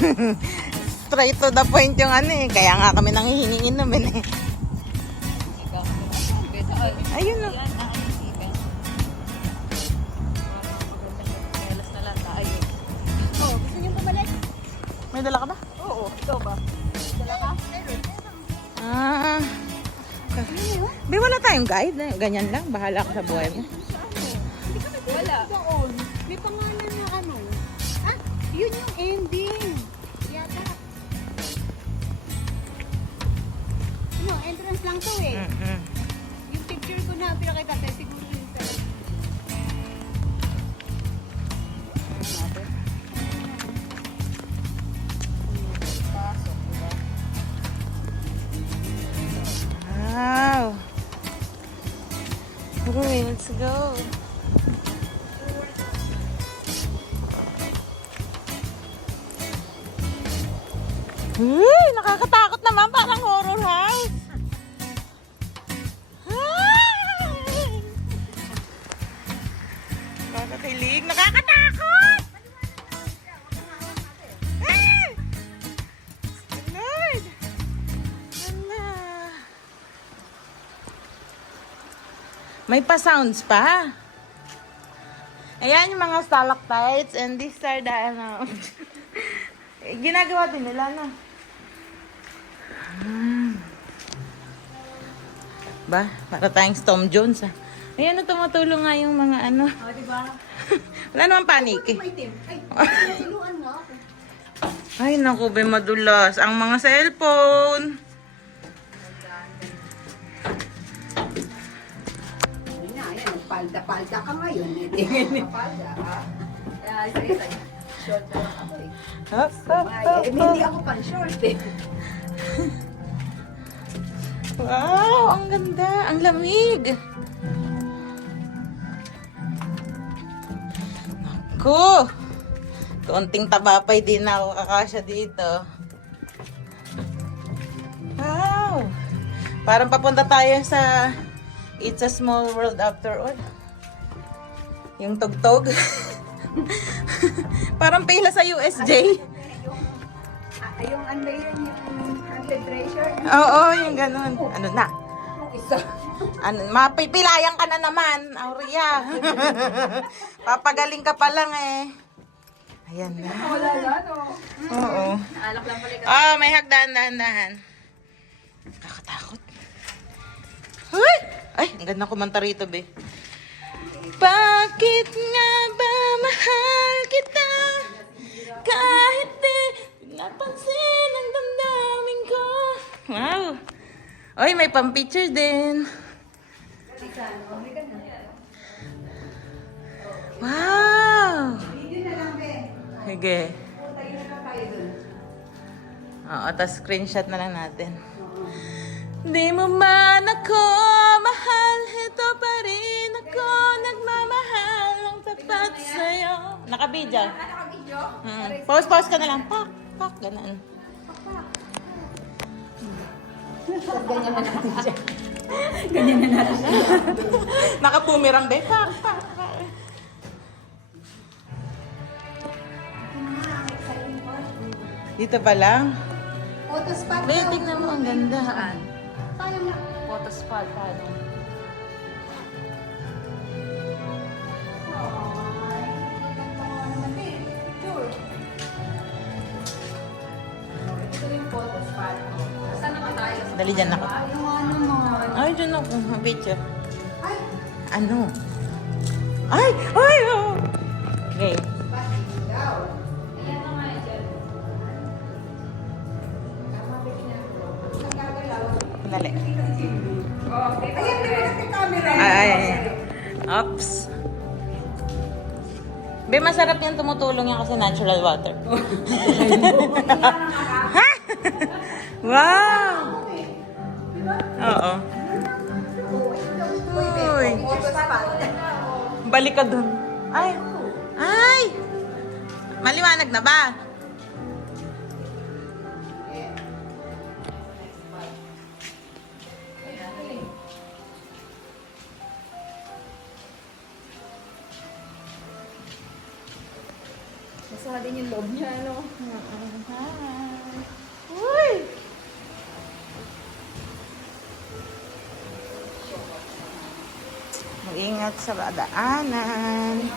Straight to the point yung ano eh. Kaya nga kami nangihingingin naman eh. Ayun na. Oh, gusto niyo pumalik? May dala ka ba? Oo, ikaw ba? Dala ka? Ah. Di wala tayong guide. Ganyan lang. Bahala ka sa buhay mo. Wala. Doon. May pangalan na ano. Ah, yun yung ending. Yata. No, entrance lang to eh. Yung picture ko na pinakita tayo siguro yun sa... Pasok, diba? Wow. Okay, let's go. Uy, nakakatakot naman. Parang horror house. Ay! Nakakatilig. Nakakatakot! Ay! Lord! Ala. May pa-sounds pa. Ayan yung mga stalactites and these are the ano. Ginagawa din nila, no? Ba? Para tayong Storm Jones, ah. Ayan, tumutulong nga yung mga ano. Oh, diba? Wala naman panik, eh. May team. Ay, tuluan nga ako. Ay, naku, be, madulas. Ang mga cellphone. Nga, ayan, palda-palda ka ngayon. Hindi palda, ha? Kaya, isa-isa. Short na lang ako, eh. Hop, hop, hop, Hindi hop. ako pang short, eh. Wow, ang ganda. Ang lamig. Naku. Konting tabapay din ako kakasya dito. Wow. Parang papunta tayo sa It's a Small World After All. Yung tugtog. Parang pila sa USJ. Yung ano yun, yung haunted treasure. Oo, yung ganun. Ano na? Isa. Ano, mapipilayan ka na naman, Aurea. Papagaling ka pa lang eh. Ayan na. Wala yan, oh. Oo. Naalak lang pala. Oh, may hagdan, dahan-dahan. Nakakatakot. Uy! Ay, ang ganda kumanta rito, be. Bakit nga ba mahal kita? Kahit di napansin ang damdamin ko. Wow. Oy, may pang-picture din. Wow. Sige. Oo, tapos screenshot na lang natin. Di mo man ako mahal, ito pa rin ako nagmamahal ang tapat sa'yo. Nakabidyo. Pause ka na lang. Pak, pak, ganun. Ganyan na natin siya. Ganyan na natin siya. Nakapumirang be. Pak, pak, pak. Dito pa lang. Photo spot Be, daw. tingnan mo, ang ganda. Paano na? Photo spot, paano? Ito yung photo spot. Saan naman tayo? Dali dyan ako. Yung ano mo. Ay, dyan ako. Ang picture. Ay! Ano? Ay! Ay! Oh. Okay. Bakit daw? Ayan na nga dyan. Nagagalaw. Dali. Okay. Ayan, di ba natin camera? Ay. Oops. Be, masarap yan tumutulong yan kasi natural water. Ha? Wow! Oo. Uy. Photo spot. Balik ka dun. Ay! Ay! Maliwanag na ba? Nasa din yung loob niya, ano? Ingat sa daanan.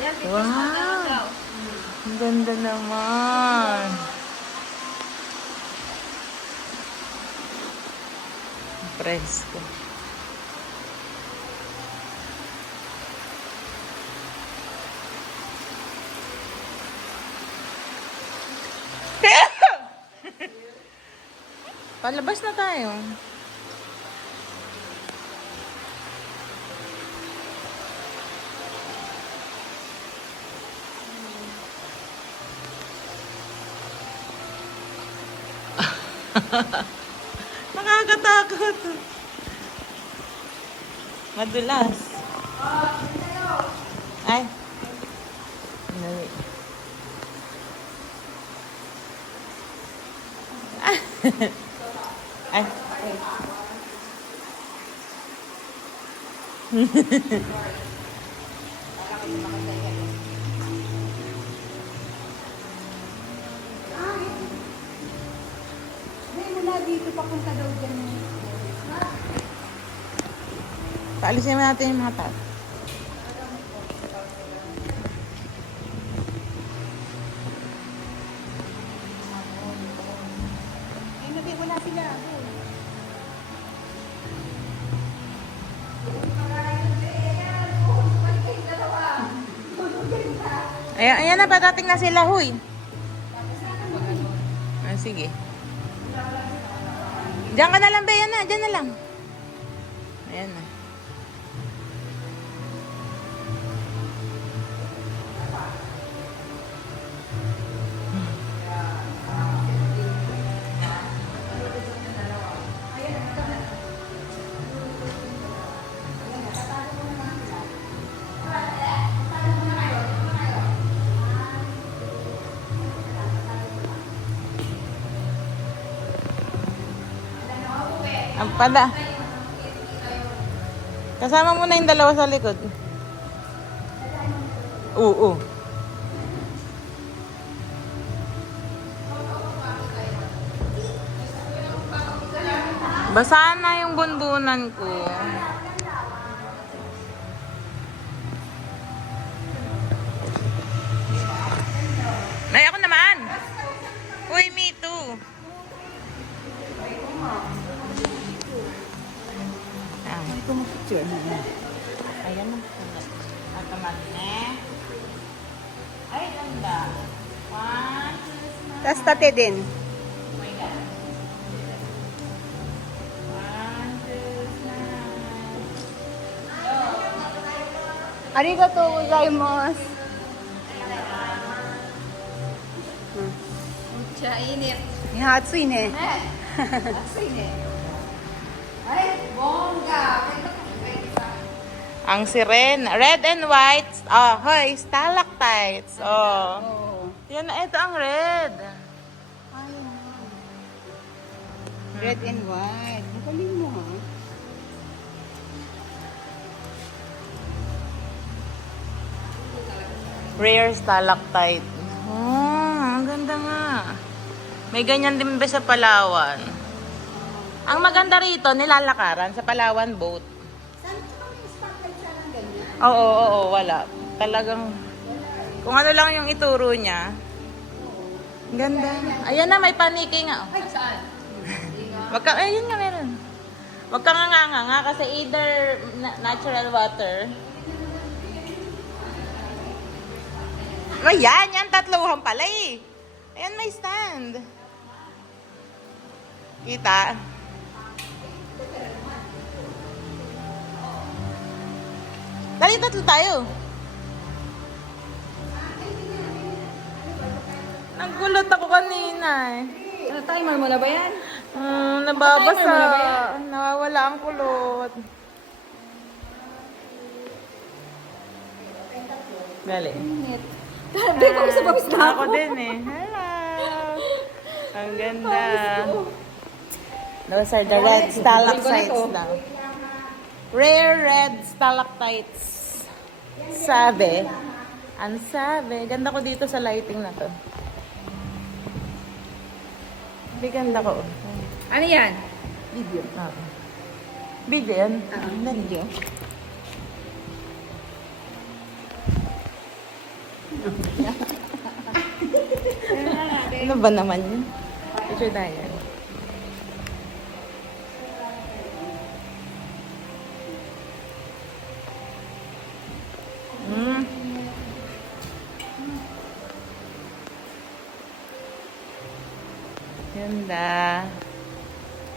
Ayan, Wow! Ang ganda naman. Presko. Palabas na tayo. Nakakatakot. Madulas. Ay. Dali. Ay. Hindi mo na dito papunta daw dyan. Paalisin natin yung mga tao. Ay, nabi, wala sila. Ayan, ayan na, patating na sila, huy. Ah, sige. Diyan ka na lang, Bea na. Diyan na lang. Ayan na. Ang pada. Kasama mo na yung dalawa sa likod. Oo. Basahan na yung bunbunan ko. May ako naman. Uy, me too. Ay, kumapicture na yan. Ayan na. Automatic na. Ay, ganda. One, two, Tapos tate din. oh my God. One, two, Arigato gozaimasu. Chainit. Hatsui ne. Hatsui ne. Ay, bongga. Ang siren. Red and white. Oh, hoy, stalactites. Oh. Oh. Yan na, ito ang red. Ay, red and white. Ang galing mo, ha? Rare stalactite. Oh, ang ganda nga. May ganyan din ba sa Palawan? Ang maganda rito, nilalakaran sa Palawan boat. Saan ka may spotlight siya ng ganyan? Oo, wala. Talagang, kung ano lang yung ituro niya. Ang ganda. Ayan na, may paniki nga. Ay, saan? Wag ka, ayun nga meron. Wag ka nga kasi either natural water. Ayan, yan, tatluhan pala eh. Ayan, may stand. Kita? Dali, tatlo tayo. Nagulat ako kanina eh. Ano, timer mo na ba yan? Nababasa. Timer mo na ba yan? Nawawala ang kulot. Dali. Grabe ko sa pawis na Ako din eh. Hello. Ang ganda. Those are the red stalactites now. Rare red stalactites. Sabi. Ang sabi. Ganda ko dito sa lighting na to. Hindi ganda ko. Ano yan? Video. Oo. Video yan? Video. Ano ba naman yun? Picture tayo. Ganda.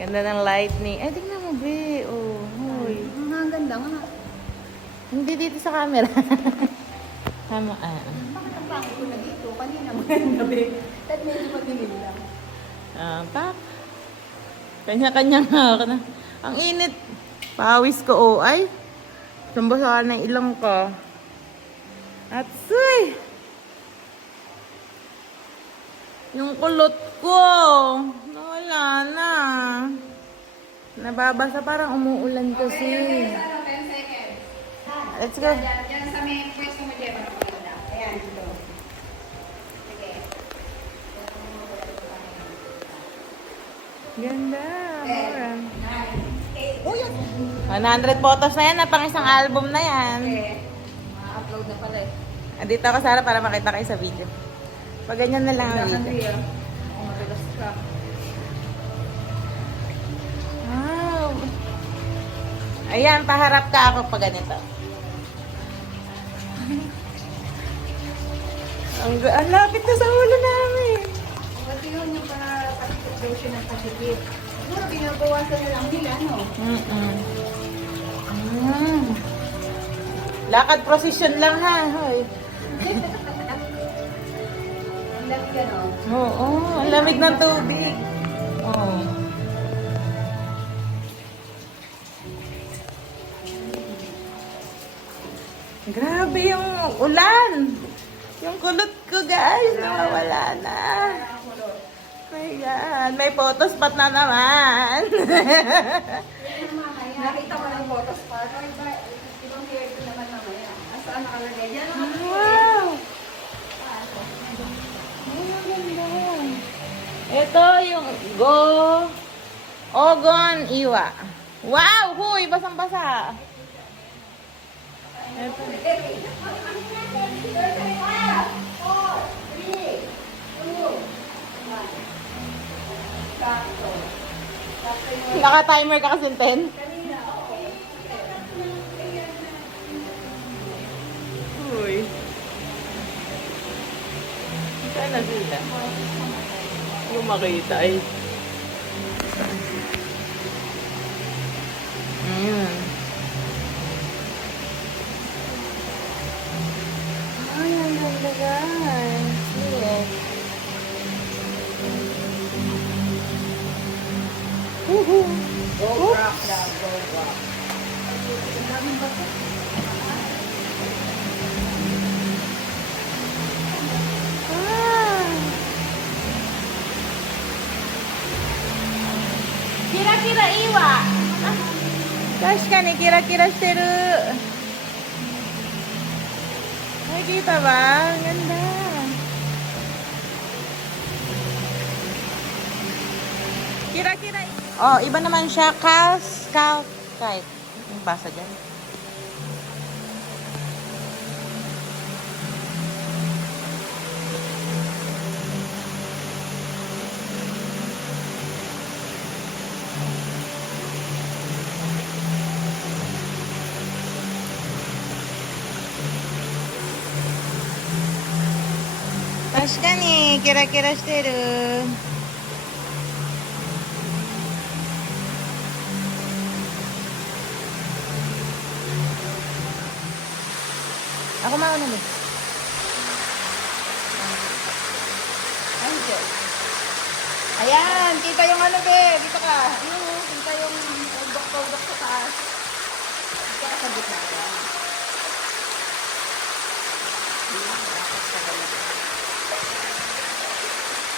Ganda ng lightning. Ay, tingnan mo, be. Oh, hoy. Ang ganda nga. Hindi dito sa camera. Tama, Bakit ang pangit ko na dito? Kanina maganda ba? At medyo madilim lang. Pak. Kanya-kanya nga ako na. Ang init. Pawis ko, oh. Ay. Sambasa na yung ilong ko. At suy. Yung kulot ko. Nawala na. Nababasa, parang umuulan kasi. 10 seconds. Let's go. Diyan sa may pwesto mo dyan. Ayan, dito. Sige. Ganda. 10, 9, 8. Oh, yan. 100 photos na yan. Pang isang album na yan. Okay. Ma-upload na pala eh. Andito ako sana para makita kayo sa video. Pag ganyan na lang ang video. Oh, madalas ka. Wow. Ayan, paharap ka ako pag ganito. Ang lapit na sa ulo namin. Pati yun yung para-patikot daw siya ng pasikip. Siguro binabawasan na lang nila, no? Lakad procession lang ha. Hoy. Ang lamig yan, oh. Oo, ang lamig ng tubig. Oo. Grabe yung ulan. Yung kulot ko, guys, nawawala na. My God, may photo spot na naman. Nakita mo ng photos pa. Ibang hair ko naman mamaya. Saan nakalagay? Yan ang Wow! Ay, ang ganda. Ito yung Ogon Iwa. Wow! Huy! Basang-basa. Ito. Naka-timer ka kasi 10. Uy. Sana sila. Yung makita ay. Ayan. Ay, ang ganda guys. Yes. Woohoo! Go rock daw, go rock. Kira-kira iwa.確かに kira-kira してる. Nakikita ba? Ang ganda. Kira-kira. Oh, iba naman siya. Calcite. Yung basa dyan.確かに kira-kira してる. Ako mauna mo. Ayan, kita yung ano, be. Dito ka. Ayun, kita yung udok-udok sa taas. Dito ka sa gitna.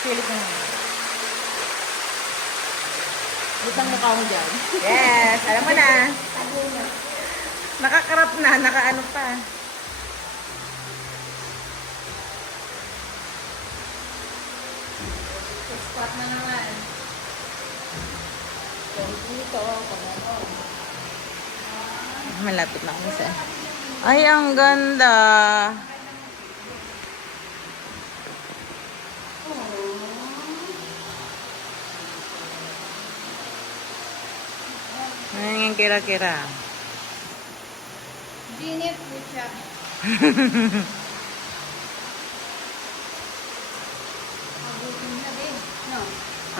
Pilit na naman. Butang mukha mo dyan. Yes, alam mo na. Nakakarap na, nakaano pa. Spot na naman. Dito, pag-ano. Malapit na kami sa... Ay, ang ganda! Ano yung kira-kira? Ginip po siya. Abutin na din. No?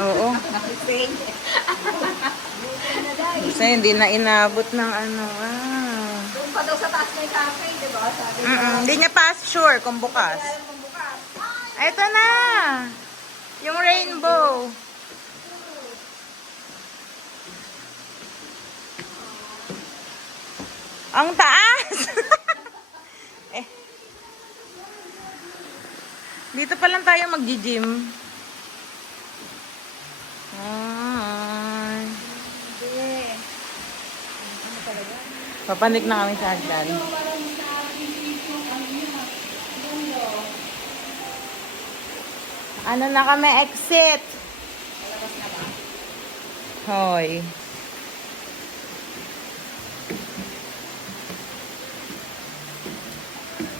Oo. Nakising. Abutin na dahil. Kasi hindi na inabot ng ano. Wow. Doon pa daw sa taas may cafe, di ba? Sabi ko. Hindi niya pa sure kung bukas. Alam kung bukas. Ito na! Yung rainbow. Ang taas! eh. Dito pa lang tayo mag-gym. Ay. Hindi. Ano talaga? Papanik na kami sa hagdan. Ano na kami? Exit! Malabas na ba? Hoy.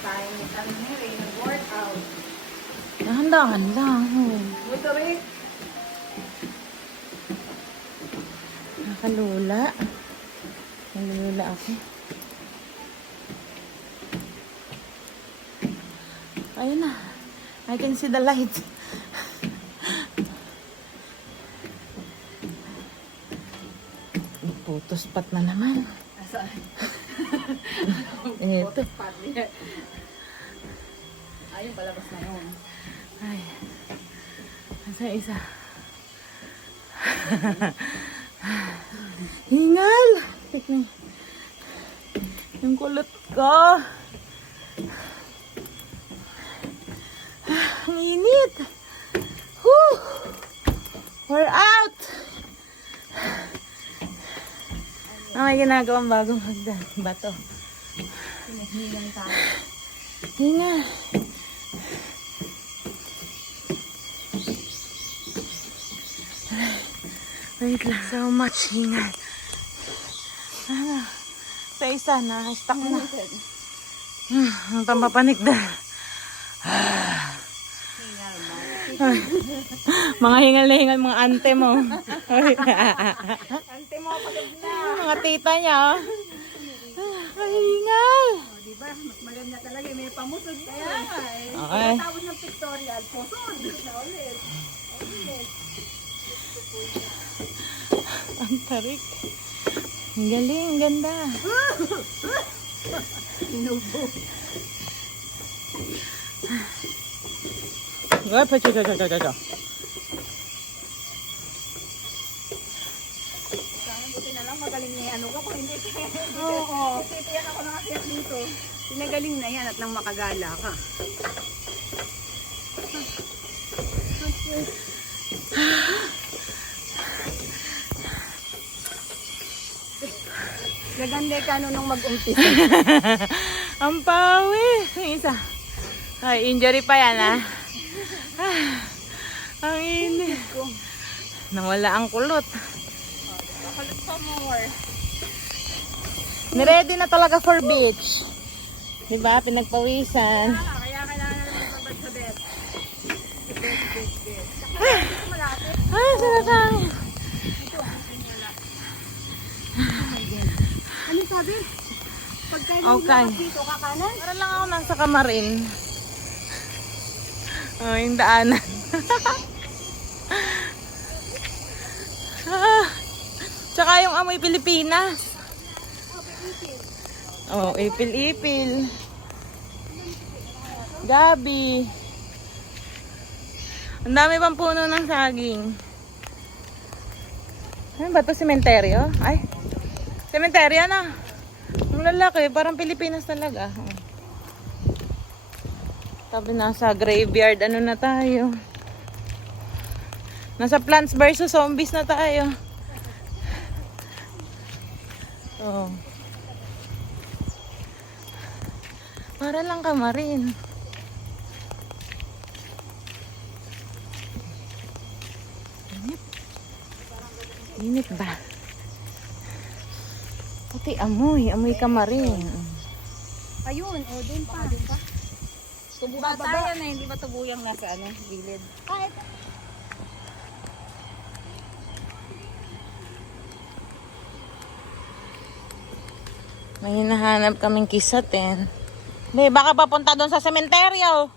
Tayo ni Tanmiri, nag-workout. Dahan-dahan lang. Hoy. Buto rin. Nakalula. Nalulula ako. Ayun na. I can see the light. Putos-pat na naman. Asaan? Ito. Ayun, palabas na yun. Ay. Asa isa. Hingal! Tignan. Yung kulot ko. Ang init. Whew! We're out! May ginagawang bagong hagdan. Bato. Hinihingan tayo. Hingal. Wait lang. So much hingal. Ano? Sa isa na. Stuck na. Ang pampapanik na. Hingal mo. Mga hingal na hingal, mga ante mo. Ante mo, pagod na. Mga tita niya. Ay, hingal. O, diba? Mas maganda talaga. May pamusod kaya nga eh. Okay. Tapos ng pictorial, pusod. Na ulit. Ulit. Ang tarik. Ang galing, ang ganda. Inubo. Ay, pa-cha-cha-cha-cha-cha. Sana buti na lang magaling na yan. Kung hindi, oo. Titiyan ako nakakiyat dito. Pinagaling na yan at nang makagala ka. Gaganda ka nung mag-umpisa. Ang pawis. Yung isa. Ay, injury pa yan, ah. Ang init. Nawala ang kulot. Kapalit pa more. Niready na talaga for beach. Diba? Pinagpawisan. Kaya kailangan na magbabad sa bed. Bet. Malapit. Ay, sarap lang. Ano sabi? Pagka Okay. dito, kakanan? Para lang ako nasa kamarin. Oh, yung daanan. Tsaka yung amoy Pilipinas. Oh, ipil-ipil. Gabi. Ang dami pang puno ng saging. Ano ba ito? Sementeryo? Ay, sementeryo na. Ang lalaki, parang Pilipinas talaga. Oh. Sabi nasa graveyard, ano na tayo? Nasa Plants vs. Zombies na tayo. Oh. Para lang kamarin. Init ba? Pati amoy kamarin. Ayun, o doon pa. Doon pa. Tubuhan tayo na, hindi ba tubuyang nasa gilid? Kahit May hinahanap kaming kisatin. Be, baka papunta doon sa sementeryo.